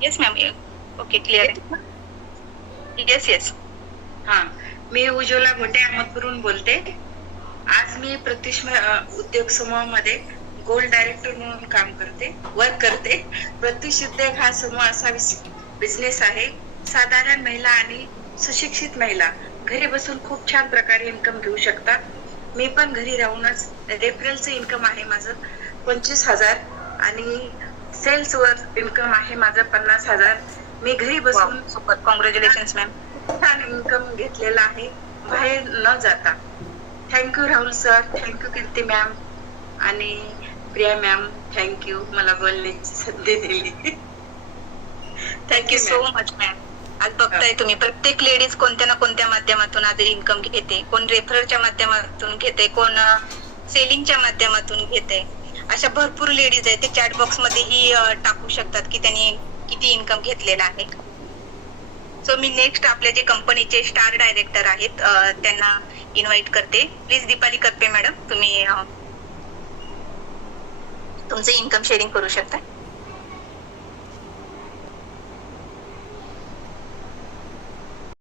Yes ma'am okay clear आहे. Yes yes हा. मी उज्ज्वला घोटे अहमदपूरहून बोलते. आज मी प्रतिष्ठा उद्योग समूहामध्ये गोल्ड डायरेक्टर म्हणून काम करते वर्क करते. प्रतिष्ठ उद्योग हा समूह असा बिझनेस आहे. साधारण महिला आणि सुशिक्षित महिला घरी बसून खूप छान प्रकारे इन्कम घेऊ शकतात. मी पण घरी राहूनच रेफरलचं इन्कम आहे माझं पंचवीस हजार. आणि सेल्स वर इन्कम आहे माझं पन्नास हजार. मी घरी बसून सुपर कॉंग्रॅच्युलेशन मॅम छान इन्कम घेतलेला आहे. बाहेर न जाता. Thank you Rahul sir thank you Kirti ma'am आणि प्रिया मॅम थँक्यू मला बोलण्याची संधी दिली. थँक्यू सो मच मॅम आज बघताय तुम्ही प्रत्येक लेडीज कोणत्या ना कोणत्या माध्यमातून आज इन्कम घेते? कोण रेफरलच्या माध्यमातून घेते? कोण सेलिंगच्या माध्यमातून घेते? अशा भरपूर लेडीज आहेत ते चॅट बॉक्स मध्येही टाकू शकतात की त्यांनी किती इन्कम घेतलेला आहे. सो मी नेक्स्ट आपल्या जे कंपनीचे स्टार डायरेक्टर आहेत त्यांना इन्व्हाइट करते. प्लीज दीपाली कप्पे मॅडम तुम्ही तुमचं इन्कम शेअरिंग करू शकता.